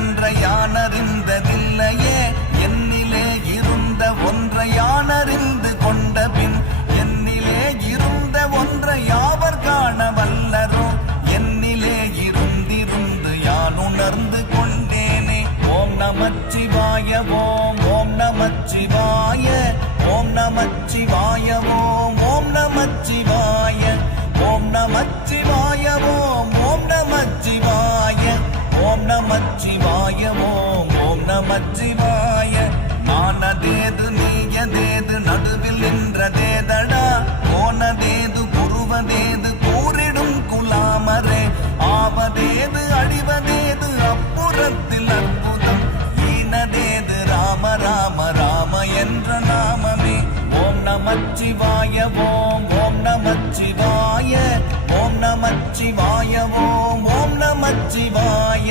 ஒன்றை யானறிந்ததில்லையே என்னிலே இருந்த ஒன்றை யானறிந்து கொண்ட பின் என்னிலே இருந்த ஒன்றை யாவர் காண வல்லரோ என்னிலே இருந்திருந்து யான் உணர்ந்து கொண்டேனே ஓம் நமச்சிவாய ஓம் ஓம் நமச்சிவாய ஓம் நமச்சிவாய ஓம் நமச்சிவாய ஓம் நமச்சிவாய ஓம் நமச்சிவாய ஓம் நமச்சிவாய ஓம் நமச்சிவாய நானதேது நீயதேது நடுவில் நின்றதேதடா போனதேது குருவதேது கூறிடும் குலாமரே ஆவதேது அழிவதேது அப்புறத்தில் அற்புதம் ஈனதேது ராம ராம ராம என்ற நாமமே ஓம் நமச்சிவாய ஓம் நமச்சிவாய ஓம் நமச்சிவாய ஓம் நமச்சிவாய